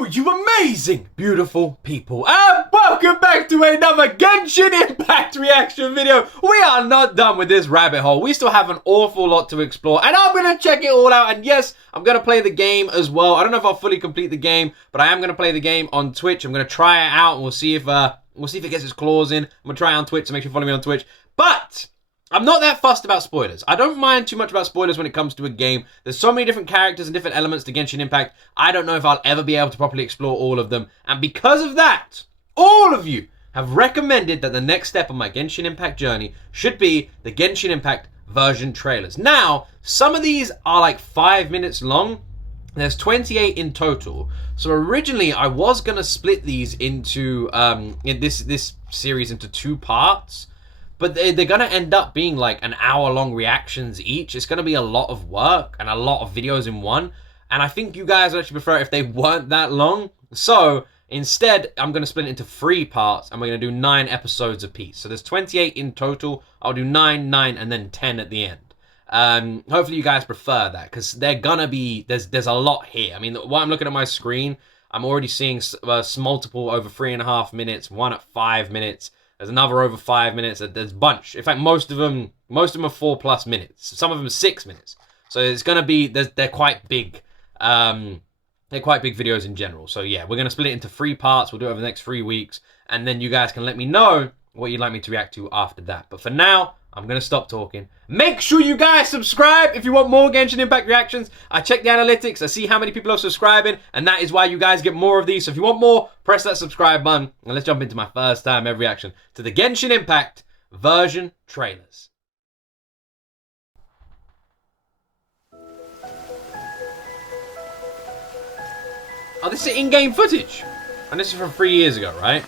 Hello, you amazing, beautiful people, and welcome back to another Genshin Impact reaction video. We are not done with this rabbit hole. We still have an awful lot to explore, and I'm going to check it all out. And yes, I'm going to play the game as well. I don't know if I'll fully complete the game, but I am going to play the game on Twitch. I'm going to try it out, and we'll see if it gets its claws in. I'm going to try it on Twitch, so make sure you follow me on Twitch. But I'm not that fussed about spoilers. I don't mind too much about spoilers when it comes to a game. There's so many different characters and different elements to Genshin Impact. I don't know if I'll ever be able to properly explore all of them. And because of that, all of you have recommended that the next step on my Genshin Impact journey should be the Genshin Impact Version Trailers. Now, some of these are like 5 minutes long. There's 28 in total. So originally, I was going to split these into this series into 2 parts. But they're going to end up being like an hour-long reactions each. It's going to be a lot of work and a lot of videos in one. And I think you guys would actually prefer it if they weren't that long. So instead, I'm going to split it into 3 parts. And we're going to do 9 episodes apiece. So there's 28 in total. I'll do 9, 9, and then 10 at the end. Hopefully you guys prefer that. Because they're going to be... There's a lot here. I mean, while I'm looking at my screen, I'm already seeing multiple over 3.5 minutes. One at 5 minutes. There's another over 5 minutes. There's a bunch. In fact, most of them are 4+ minutes. Some of them are 6 minutes. So it's gonna be they're quite big. They're quite big videos in general. So yeah, we're gonna split it into 3 parts. We'll do it over the next 3 weeks, and then you guys can let me know what you'd like me to react to after that. But for now, I'm gonna stop talking. Make sure you guys subscribe if you want more Genshin Impact reactions. I check the analytics, I see how many people are subscribing, and that is why you guys get more of these. So if you want more, press that subscribe button, and let's jump into my first time ever reaction to the Genshin Impact Version Trailers. Oh, this is in-game footage, and this is from 3 years ago, right?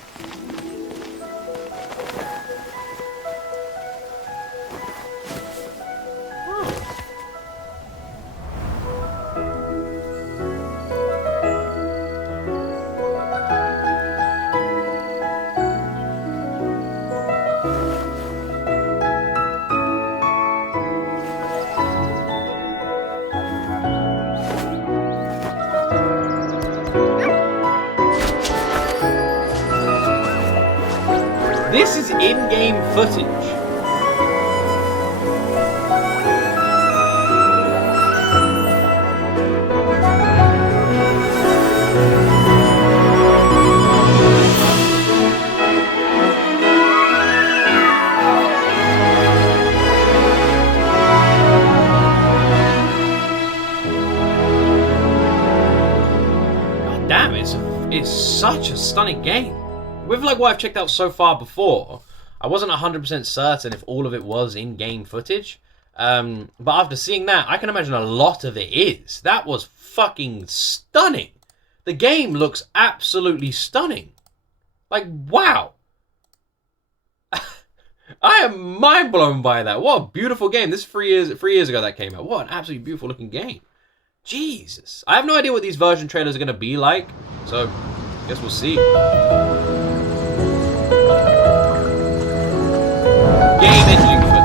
This is in-game footage. God damn, it's such a stunning game. With like what I've checked out so far before, I wasn't 100% certain if all of it was in-game footage. But after seeing that, I can imagine a lot of it is. That was fucking stunning. The game looks absolutely stunning. Like, wow. I am mind blown by that. What a beautiful game. This is 3 years ago that came out. What an absolutely beautiful looking game. Jesus. I have no idea what these version trailers are going to be like. So, I guess we'll see. Game engine footage.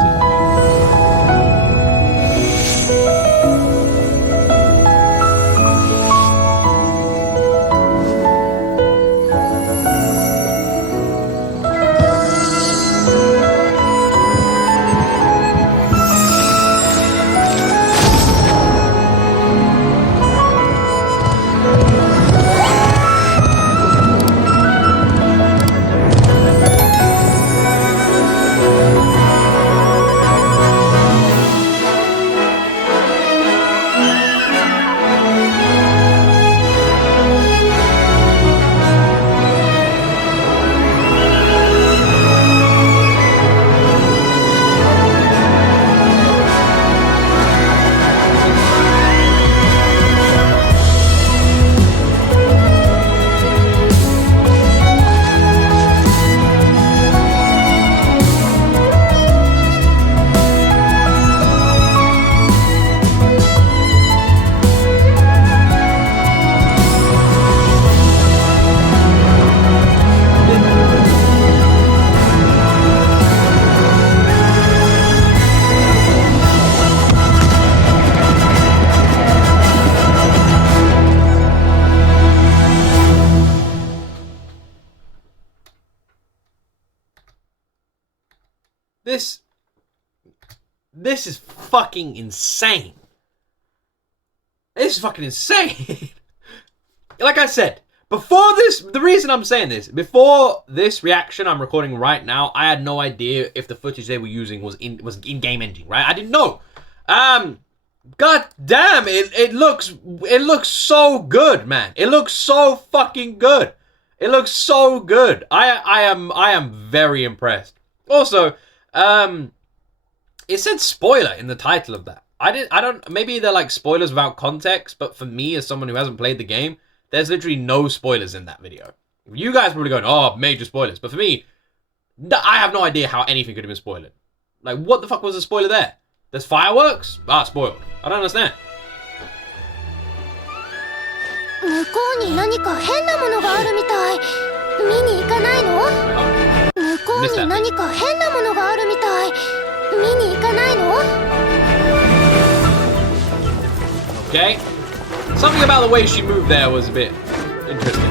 This is fucking insane. This is fucking insane. Like I said, before this, the reason I'm saying this, before this reaction I'm recording right now, I had no idea if the footage they were using was in-game engine, right? I didn't know. God damn, it looks so good, man. It looks so fucking good. It looks so good. I am very impressed. Also, it said spoiler in the title of that. Maybe they're like spoilers without context, but for me as someone who hasn't played the game, there's literally no spoilers in that video. You guys probably going, oh, major spoilers. But for me, I have no idea how anything could have been spoiled. Like, what the fuck was the spoiler there? There's fireworks? Ah, spoiled. I don't understand. Okay. Something about the way she moved there was a bit interesting.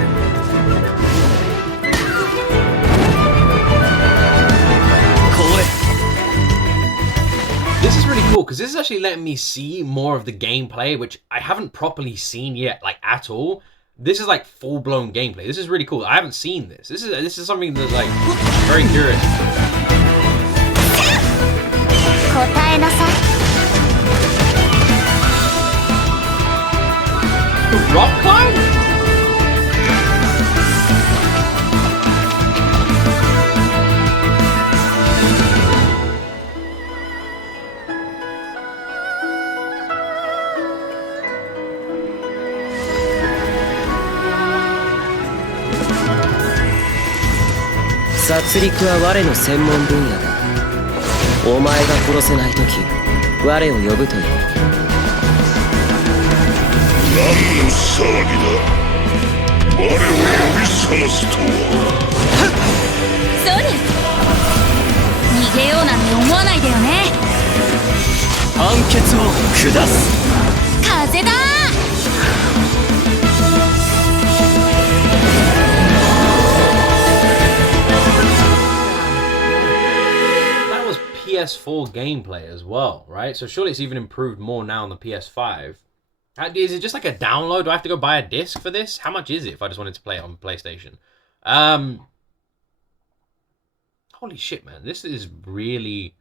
This is really cool because this is actually letting me see more of the gameplay, which I haven't properly seen yet, like at all. This is like full-blown gameplay. This is really cool. I haven't seen this. This is something that's like very curious. Rock climb? PS4 gameplay as well, right? So surely it's even improved more now on the PS5. Is it just like a download? Do I have to go buy a disc for this? How much is it if I just wanted to play it on PlayStation? Holy shit, man. This is really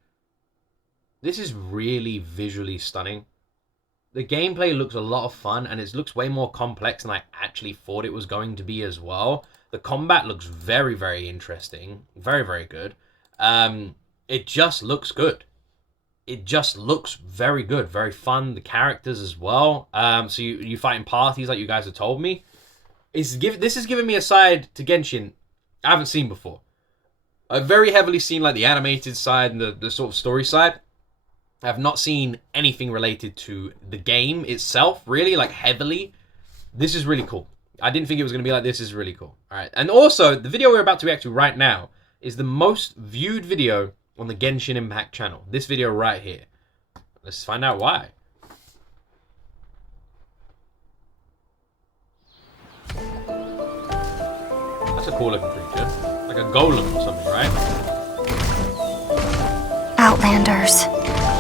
visually stunning. The gameplay looks a lot of fun, and it looks way more complex than I actually thought it was going to be as well. The combat looks very, very interesting. Very, very good. It just looks good. It just looks very good, very fun. The characters as well. So you fight in parties like you guys have told me. This is giving me a side to Genshin I haven't seen before. I've very heavily seen like the animated side and the sort of story side. I have not seen anything related to the game itself, really, like heavily. This is really cool. I didn't think it was going to be like this. This is really cool. All right. And also, the video we're about to react to right now is the most viewed video on the Genshin Impact channel. This video right here. Let's find out why. That's a cool looking creature. Like a golem or something, right? Outlanders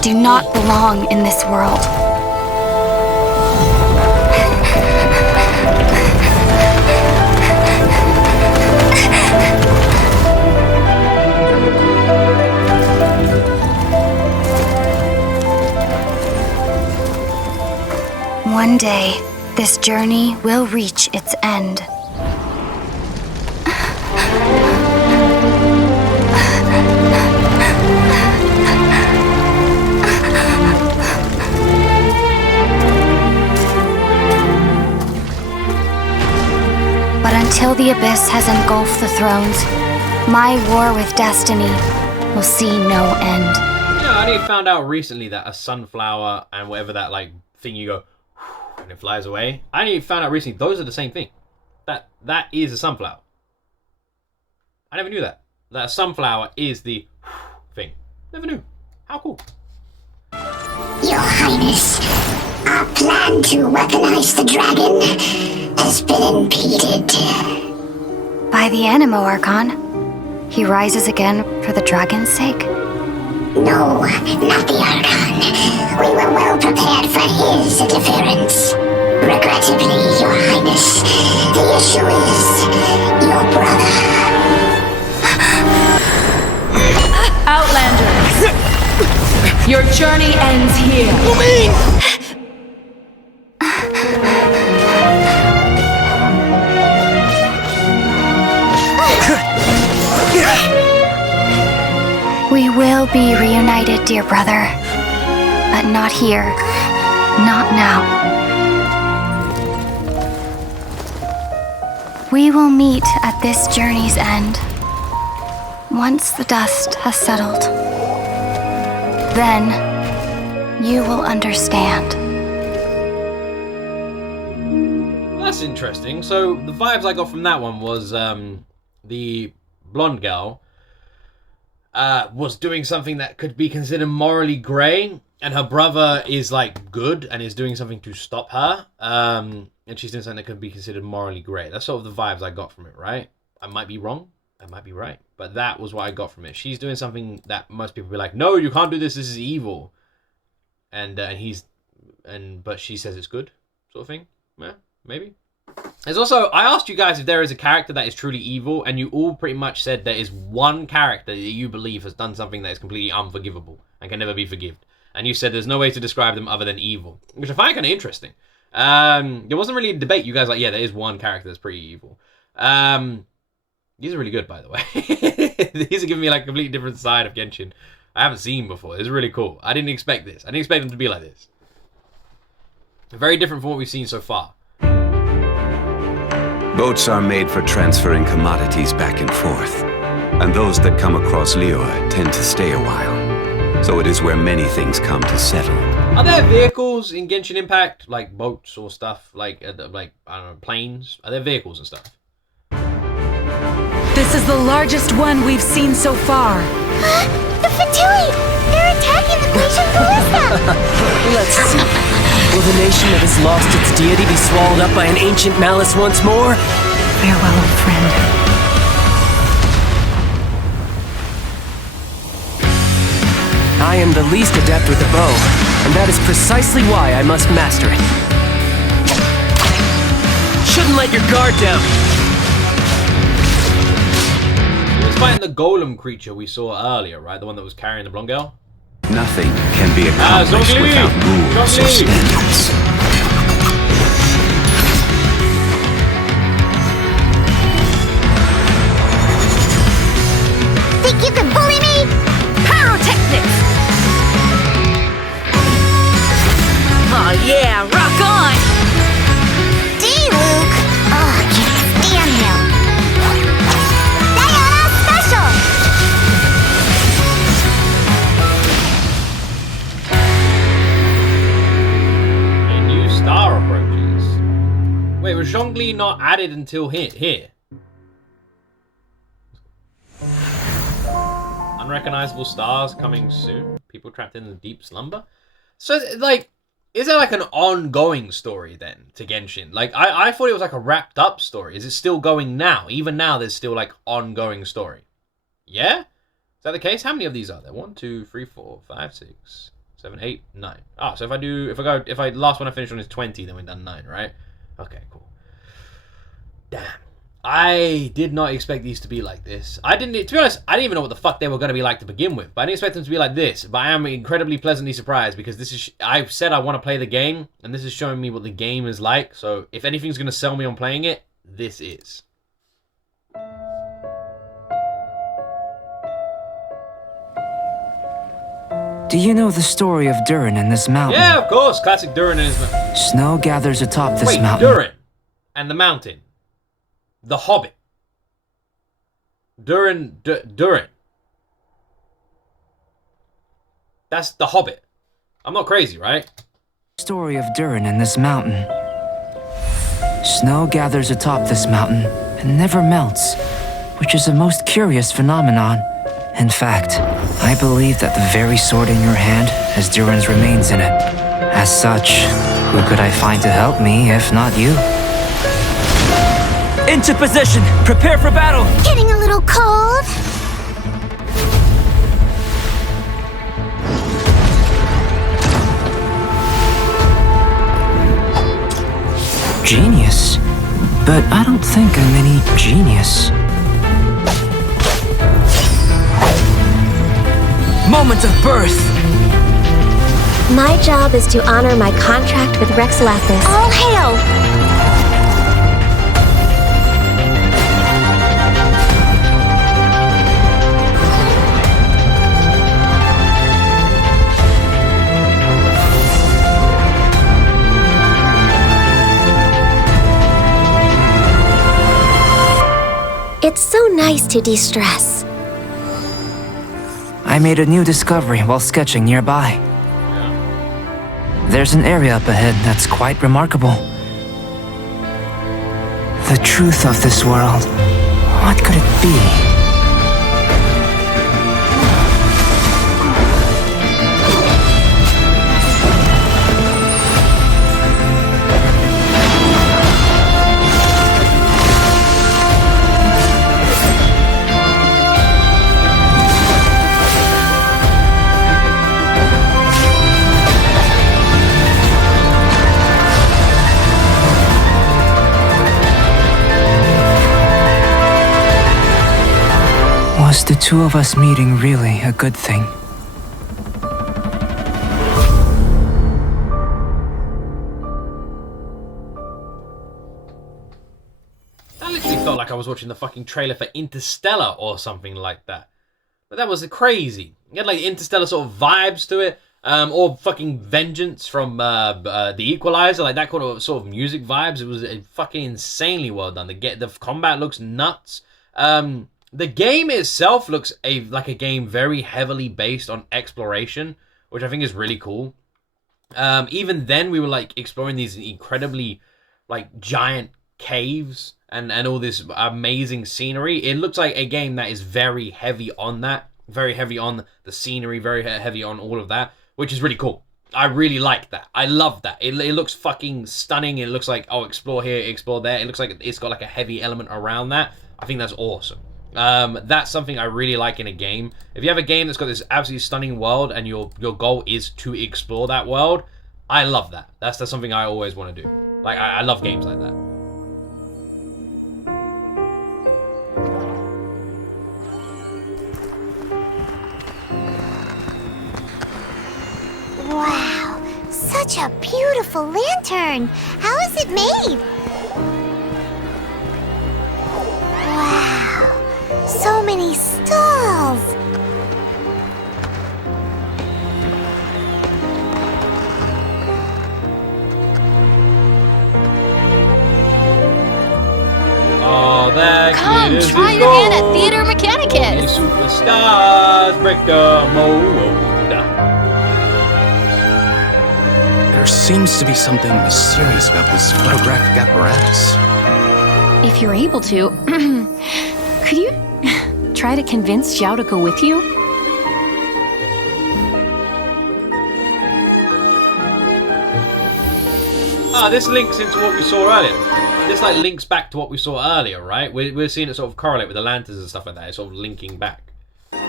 do not belong in this world. One day, this journey will reach its end. But until the abyss has engulfed the thrones, my war with destiny will see no end. You know, I only found out recently that a sunflower and whatever that like thing you go and it flies away. I only found out recently those are the same thing. That is a sunflower. I never knew that. That a sunflower is the thing. Never knew. How cool. Your Highness, our plan to weaponize the dragon has been impeded. By the Animo Archon, he rises again for the dragon's sake. No, not the Archon. We were well prepared for his interference. Regrettably, Your Highness, the issue is your brother. Outlanders! Your journey ends here. We will be reunited, dear brother. But not here. Not now. We will meet at this journey's end. Once the dust has settled. Then, you will understand. Well, that's interesting. So, the vibes I got from that one was the blonde girl was doing something that could be considered morally grey, and her brother is like good and is doing something to stop her, and she's doing something that could be considered morally grey. That's sort of the vibes I got from it, right? I might be wrong, I might be right, but that was what I got from it. She's doing something that most people be like, no, you can't do this, this is evil, but she says it's good, sort of thing. Yeah, maybe. There's also, I asked you guys if there is a character that is truly evil, and you all pretty much said there is one character that you believe has done something that is completely unforgivable and can never be forgiven. And you said there's no way to describe them other than evil, which I find kind of interesting. There wasn't really a debate. You guys were like, yeah, there is one character that's pretty evil. These are really good, by the way. These are giving me like a completely different side of Genshin I haven't seen before. It's really cool. I didn't expect this. I didn't expect them to be like this. Very different from what we've seen so far. Boats are made for transferring commodities back and forth, and those that come across Liyue tend to stay a while. So it is where many things come to settle. Are there vehicles in Genshin Impact, like boats or stuff, like I don't know, planes? Are there vehicles and stuff? This is the largest one we've seen so far. The Fatui! They're attacking the Glacian Ballista! Let's see. Will the nation that has lost its deity be swallowed up by an ancient malice once more? Farewell, old friend. I am the least adept with the bow, and that is precisely why I must master it. Shouldn't let your guard down. He was fighting the golem creature we saw earlier, right? The one that was carrying the blonde girl? Nothing can be accomplished without rules or standards. Think you can bully me? Pyrotechnics! Oh yeah, rock on! D, Luke! Oh, I can't stand him. Diana Special! A new star approaches. Wait, was Xiangling not added until here? Unrecognizable stars coming soon. People trapped in the deep slumber. So, like, is there like an ongoing story then to Genshin? Like, I thought it was like a wrapped up story. Is it still going now? Even now, there's still like ongoing story. Yeah? Is that the case? How many of these are there? 1, 2, 3, 4, 5, 6, 7, 8, 9. Ah, so if I last one I finished on is 20, then we've done 9, right? Okay, cool. Damn. I did not expect these to be like this. To be honest, I didn't even know what the fuck they were going to be like to begin with. But I didn't expect them to be like this. But I am incredibly pleasantly surprised because I've said I want to play the game, and this is showing me what the game is like. So if anything's going to sell me on playing it, this is. Do you know the story of Durin in this mountain? Yeah, of course. Classic Durin and his... Snow gathers atop this mountain. Durin and the mountain. The Hobbit. Durin. That's the Hobbit. I'm not crazy, right? Story of Durin in this mountain. Snow gathers atop this mountain and never melts, which is a most curious phenomenon. In fact, I believe that the very sword in your hand has Durin's remains in it. As such, who could I find to help me if not you? Into position! Prepare for battle! Getting a little cold? but I don't think I'm any genius. Moment of birth! My job is to honor my contract with Rex Lapis. All hail! It's so nice to de-stress. I made a new discovery while sketching nearby. There's an area up ahead that's quite remarkable. The truth of this world. What could it be? Was the two of us meeting really a good thing? That literally felt like I was watching the fucking trailer for Interstellar or something like that. But that was crazy. It had like Interstellar sort of vibes to it. Or fucking Vengeance from The Equalizer. Like that kind of sort of music vibes. It was fucking insanely well done. The combat looks nuts. The game itself looks like a game very heavily based on exploration, which I think is really cool. Even then, we were like exploring these incredibly like giant caves and all this amazing scenery. It looks like a game that is very heavy on that, very heavy on the scenery, very heavy on all of that, which is really cool. I really like that. I love that. It looks fucking stunning. It looks like, oh, explore here, explore there. It looks like it's got like a heavy element around that. I think that's awesome. That's something I really like in a game. If you have a game that's got this absolutely stunning world and your goal is to explore that world, I love that. That's something I always want to do. Like, I love games like that. Wow, such a beautiful lantern. How is it made? Wow, so many stalls. Oh, that Come, kid is try a your hand at gold. Theater Mechanicus. Only superstars break the mold. There seems to be something mysterious about this photographic apparatus. If you're able to, could you try to convince Xiao to go with you? Ah, this links into what we saw earlier. This like links back to what we saw earlier, right? We're seeing it sort of correlate with the lanterns and stuff like that. It's sort of linking back. And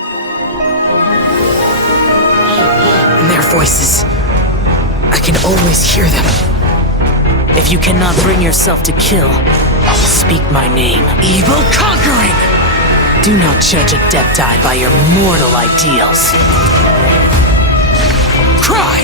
their voices, I can always hear them. If you cannot bring yourself to kill, speak my name. Evil conquering! Do not judge Adepti by your mortal ideals. Cry!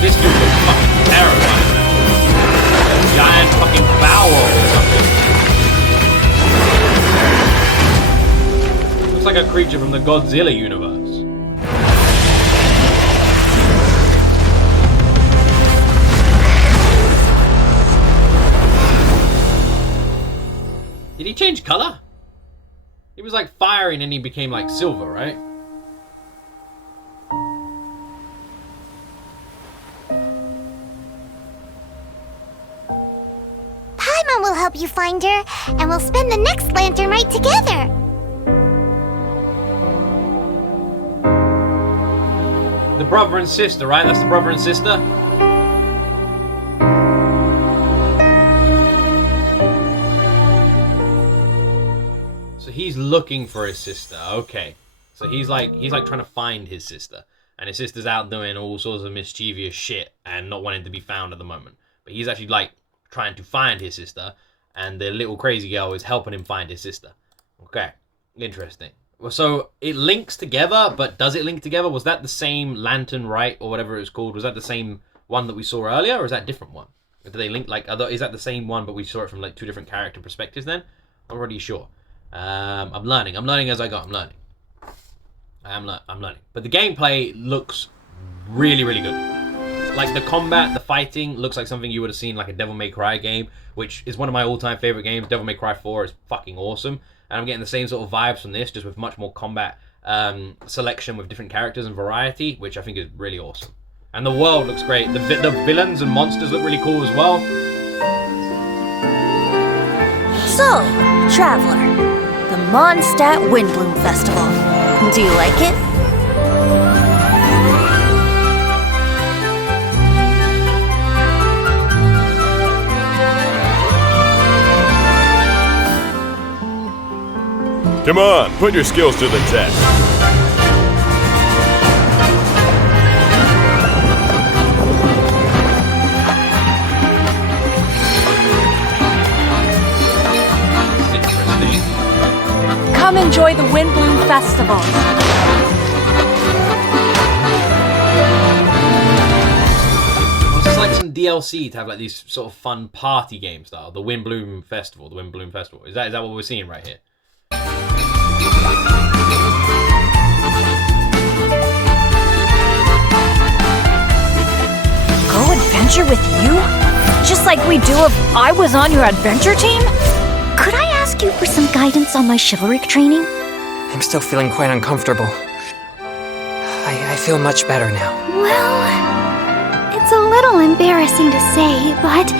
This dude looks fucking terrifying. A giant fucking vowel or something. Looks like a creature from the Godzilla universe. Did he change color? He was like firing and he became like silver, right? help you find her, and we'll spend the next lantern rite together. The brother and sister, right? That's the brother and sister? So he's looking for his sister. Okay. So he's like trying to find his sister. And his sister's out doing all sorts of mischievous shit and not wanting to be found at the moment. But he's actually like trying to find his sister, and the little crazy girl is helping him find his sister. Okay. Interesting. So it links together, but does it link together? Was that the same lantern rite or whatever it was called? Was that the same one that we saw earlier, or is that a different one? Do they link like is that the same one, but we saw it from like two different character perspectives? Then I'm not really sure. I'm learning. I'm learning as I go. I'm learning. I'm learning. But the gameplay looks really, really good. Like the combat, the fighting looks like something you would have seen like a Devil May Cry game, which is one of my all-time favorite games. Devil May Cry 4 is fucking awesome. And I'm getting the same sort of vibes from this, just with much more combat selection with different characters and variety, which I think is really awesome. And the world looks great. The villains and monsters look really cool as well. So, Traveler, the Mondstadt Windbloom Festival. Do you like it? Come on, put your skills to the test. Come enjoy the Windbloom Festival. It's just like some DLC to have like these sort of fun party game style. The Windbloom Festival. The Windbloom Festival. Is that what we're seeing right here? Go adventure with you? Just like we do if I was on your adventure team? Could I ask you for some guidance on my chivalric training? I'm still feeling quite uncomfortable. I feel much better now. Well, it's a little embarrassing to say, but...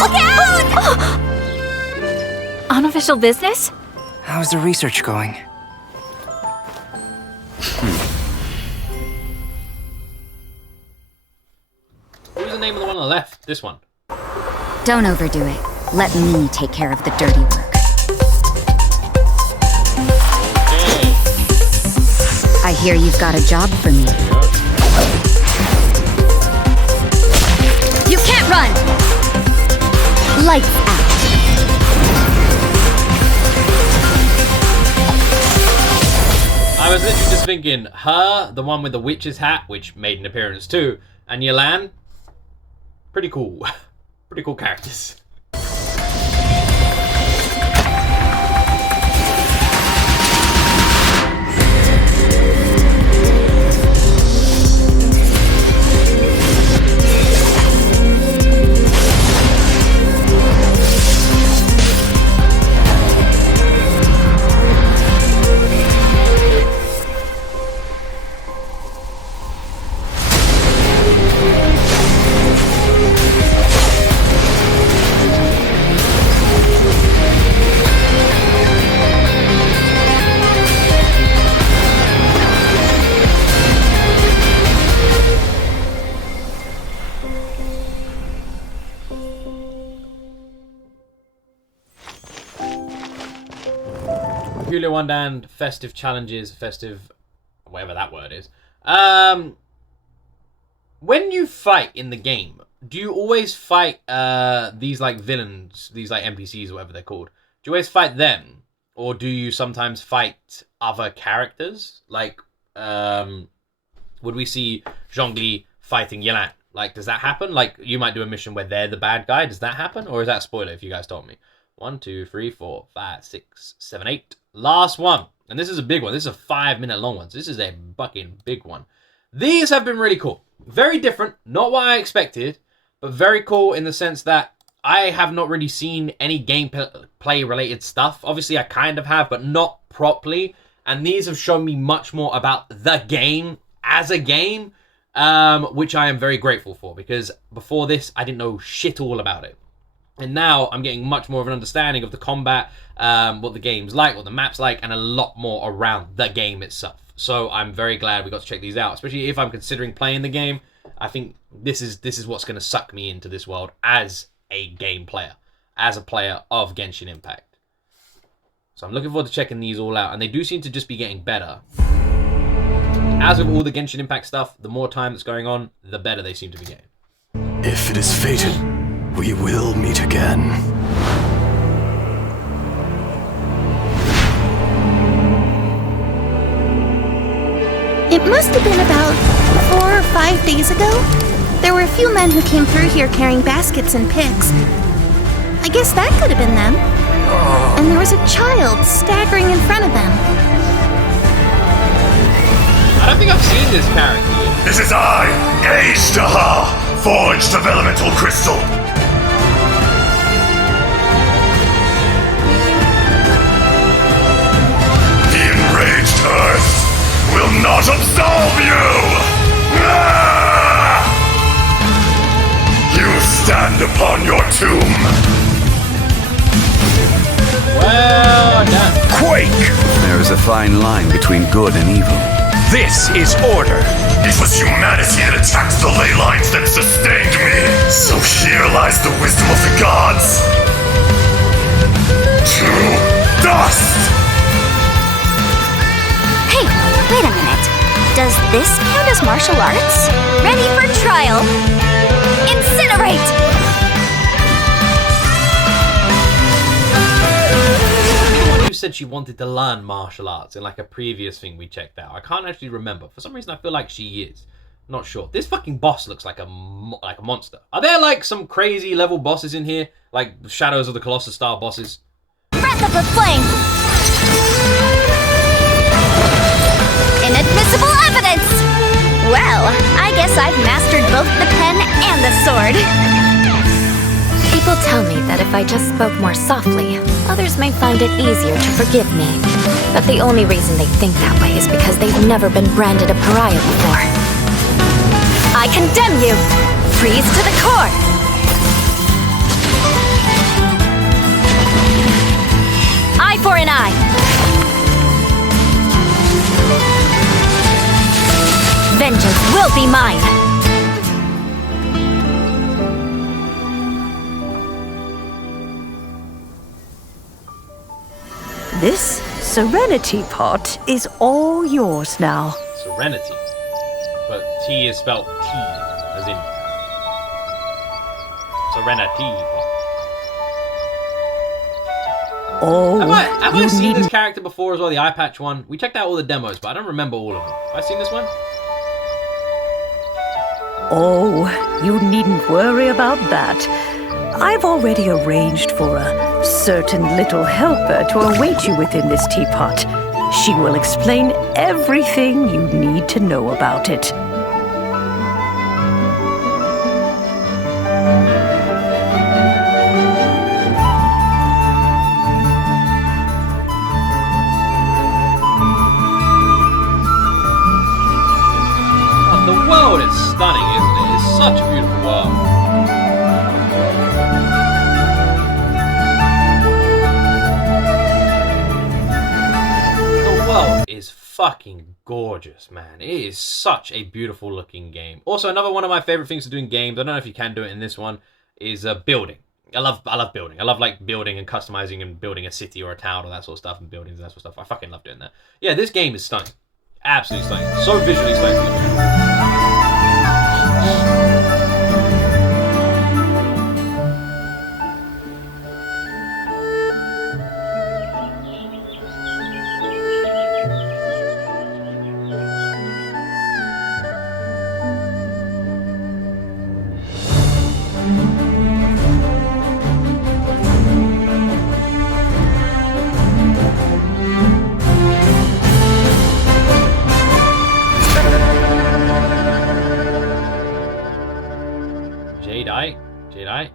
Look out! Unofficial business? How's the research going? What was the name of the one on the left? This one. Don't overdo it. Let me take care of the dirty work. Hey. I hear you've got a job for me. You can't run! Lights out. I was literally just thinking, her, the one with the witch's hat, which made an appearance too, and Yelan, pretty cool. Pretty cool characters. Julio Wandand, festive challenges, festive, whatever that word is. When you fight in the game, do you always fight these like villains, these like NPCs or whatever they're called? Do you always fight them? Or do you sometimes fight other characters? Like, would we see Xiangling fighting Yelan? Like, does that happen? Like, you might do a mission where they're the bad guy. Does that happen? Or is that a spoiler if you guys told me? 1, 2, 3, 4, 5, 6, 7, 8. Last one. And this is a big one. This is a 5-minute long one. So this is a fucking big one. These have been really cool. Very different. Not what I expected. But very cool in the sense that I have not really seen any gameplay related stuff. Obviously, I kind of have, but not properly. And these have shown me much more about the game as a game. which I am very grateful for, because before this, I didn't know shit all about it. And now I'm getting much more of an understanding of the combat, what the game's like, what the map's like, and a lot more around the game itself. So I'm very glad we got to check these out, especially if I'm considering playing the game. I think this is what's going to suck me into this world as a game player, as a player of Genshin Impact. So I'm looking forward to checking these all out, and they do seem to just be getting better. As with all the Genshin Impact stuff, the more time that's going on, the better they seem to be getting. If it is fated, we will meet again. It must have been about 4 or 5 days ago. There were a few men who came through here carrying baskets and picks. I guess that could have been them. And there was a child staggering in front of them. I don't think I've seen this character yet. This is I, Ashtaha, forged of elemental crystal. The enraged earth will not absolve you! Ah! You stand upon your tomb. Well done. Quake! There is a fine line between good and evil. This is order. It was humanity that attacked the ley lines that sustained me. So here lies the wisdom of the gods. To dust! Hey, wait a minute. Does this count as martial arts? Ready for trial. Incinerate! Who said she wanted to learn martial arts in like a previous thing we checked out? I can't actually remember. For some reason, I feel like she is. Not sure. This fucking boss looks like a monster. Are there like some crazy level bosses in here? Like Shadows of the Colossus style bosses? Breath of the flame! Inadmissible evidence! Well, I guess I've mastered both the pen and the sword. People tell me that if I just spoke more softly, others may find it easier to forgive me. But the only reason they think that way is because they've never been branded a pariah before. I condemn you! Freeze to the core! Eye for an eye! Vengeance will be mine! This Serenity pot is all yours now. Serenity. But T is spelled T, as in Serenity. Oh, have I seen this character before as well, the eye patch one? We checked out all the demos, but I don't remember all of them. Have I seen this one? Oh, you needn't worry about that. I've already arranged for a certain little helper to await you within this teapot. She will explain everything you need to know about it. Oh, the world is stunning, isn't it? It's such a beautiful world. Is fucking gorgeous, man. It is such a beautiful looking game. Also, another one of my favorite things to do in games, I don't know if you can do it in this one, is building. I love building. I love like building and customizing and building a city or a town or that sort of stuff, and buildings and that sort of stuff. I fucking love doing that. Yeah, this game is stunning. Absolutely stunning. So visually stunning. Jadeite.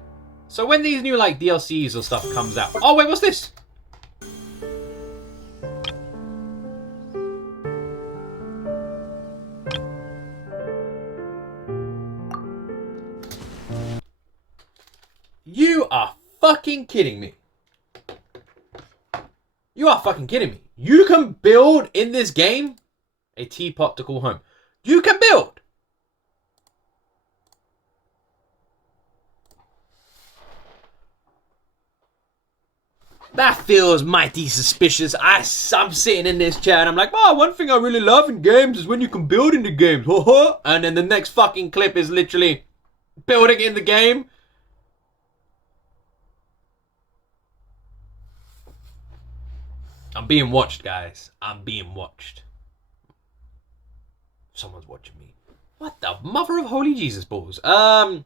So when these new like DLCs or stuff comes out. Oh wait, what's this? You are fucking kidding me. You are fucking kidding me. You can build in this game a teapot to call home. You can build. That feels mighty suspicious. I'm sitting in this chair and I'm like, oh, one thing I really love in games is when you can build in the games. And then the next fucking clip is literally building in the game. I'm being watched, guys. I'm being watched. Someone's watching me. What the mother of holy Jesus balls? Kind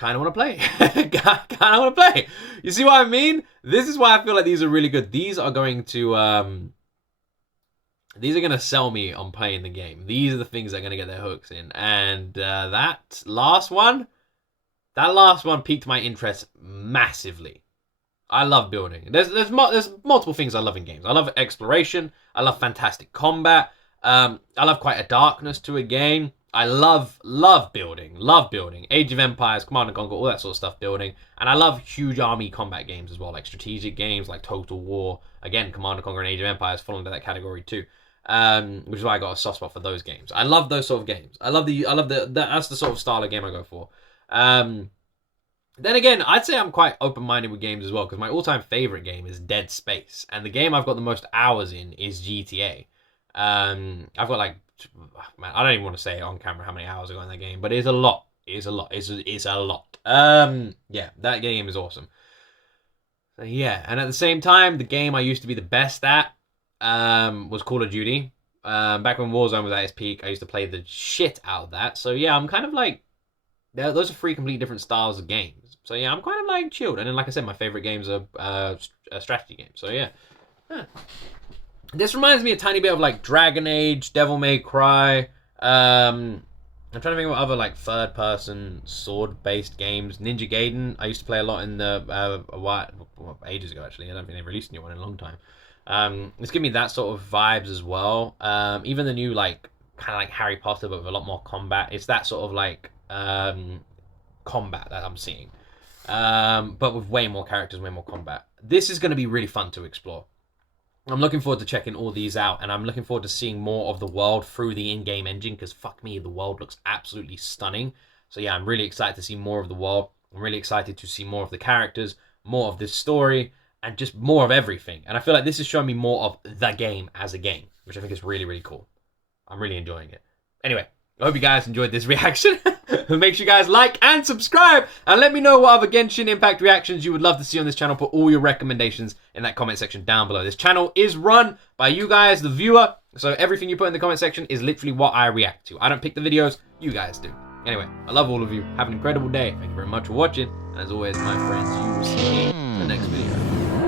of want to play. Kind of want to play. You see what I mean? This is why I feel like these are really good. These are going to sell me on playing the game. These are the things that are going to get their hooks in. And that last one piqued my interest massively. I love building. There's multiple things I love in games. I love exploration. I love fantastic combat. I love quite a darkness to a game. I love building. Love building. Age of Empires, Command & Conquer, all that sort of stuff building. And I love huge army combat games as well, like strategic games like Total War. Again, Command & Conquer and Age of Empires fall into that category too. Which is why I got a soft spot for those games. I love those sort of games. That's the sort of style of game I go for. Then again, I'd say I'm quite open-minded with games as well, because my all-time favorite game is Dead Space, and the game I've got the most hours in is GTA. I've got like, man, I don't even want to say on camera how many hours I got in that game, but it's a lot. It's a lot. It's a lot. Yeah, that game is awesome. So yeah, and at the same time, the game I used to be the best at was Call of Duty. Back when Warzone was at its peak, I used to play the shit out of that. So yeah, I'm kind of like, those are three completely different styles of games. So yeah, I'm kind of like chilled. And then, like I said, my favorite games are strategy games. So yeah. This reminds me a tiny bit of like Dragon Age, Devil May Cry. I'm trying to think of other like third-person sword-based games. Ninja Gaiden. I used to play a lot in the ages ago actually. I don't think they've released a new one in a long time. It's giving me that sort of vibes as well. Even the new like kind of like Harry Potter, but with a lot more combat. It's that sort of like combat that I'm seeing, but with way more characters, way more combat. This is going to be really fun to explore. I'm looking forward to checking all these out, and I'm looking forward to seeing more of the world through the in-game engine, because fuck me, the world looks absolutely stunning. So yeah, I'm really excited to see more of the world. I'm really excited to see more of the characters, more of this story, and just more of everything. And I feel like this is showing me more of the game as a game, which I think is really, really cool. I'm really enjoying it. Anyway, I hope you guys enjoyed this reaction. Make sure you guys like and subscribe, and let me know what other Genshin Impact reactions you would love to see on this channel. Put all your recommendations in that comment section down below. This channel is run by you guys, the viewer, so everything you put in the comment section is literally what I react to. I don't pick the videos, you guys do. Anyway, I love all of you. Have an incredible day. Thank you very much for watching, and as always, my friends, you will see me in the next video.